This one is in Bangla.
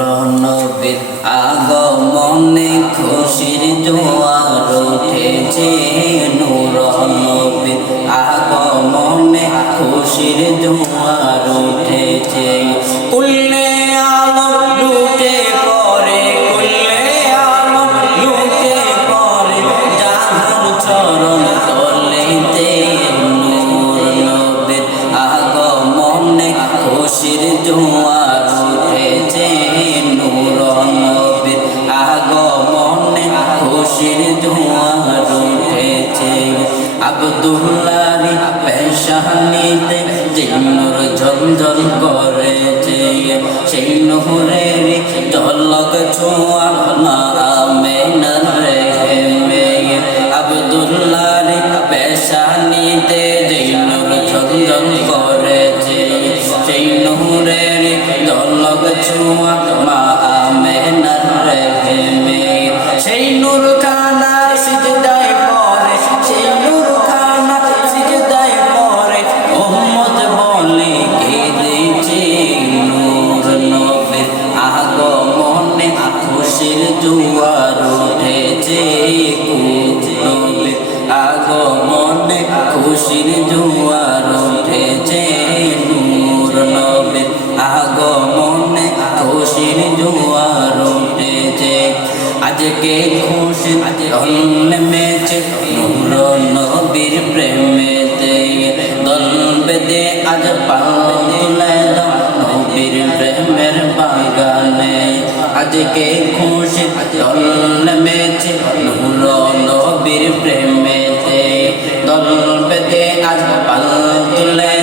নবীর আগমনে খুশির জোয়ার উঠেছে, নূর নবীর আগমনে খুশির জোয়ার উঠেছে। কুল্লে আলম লুটে পড়ে, কুল্লে আলম লুটে পড়ে জাহান চরণ তলেতে, নূর নবীর আগমনে খুশির জোয়ার উঠেছে, নূর নবীর আগমনে খুশির জোয়ার উঠেছে। আব্দুল্লাহর পেশানিতে যে নূর ঝলঝল করেছে, সেই নূরের ঝলক ছোঁয়া মা আমেনার রেহেমে। আব্দুল্লাহর পেশানিতে যে নূর ঝলঝল করেছে, সেই নূরের ঝলক ছোঁয়া মা আমেনার রেহেমে। সেই নূর খানা সিজদায় পড়ে, সেই নূর খানা সিজদায় পড়ে উম্মত বলে কেঁদেছে, নূর নবীর আগমনে খুশির জোয়ার উঠেছে, নবীর আগমনে খুশির জোয়ার উঠেছে, নূর নবীর আগমনে খুশির জোয়ার উঠেছে। আজকে খুশি দল নেমেছে নূর নবীর প্রেমেতে, দল বেঁধে আজ পাল তুলে দাও নবীর প্রেমের বাগানে। আজকে খুশি দল নেমেছে নূর নবীর প্রেমেতে, দল বেঁধে আজ পাল তুলে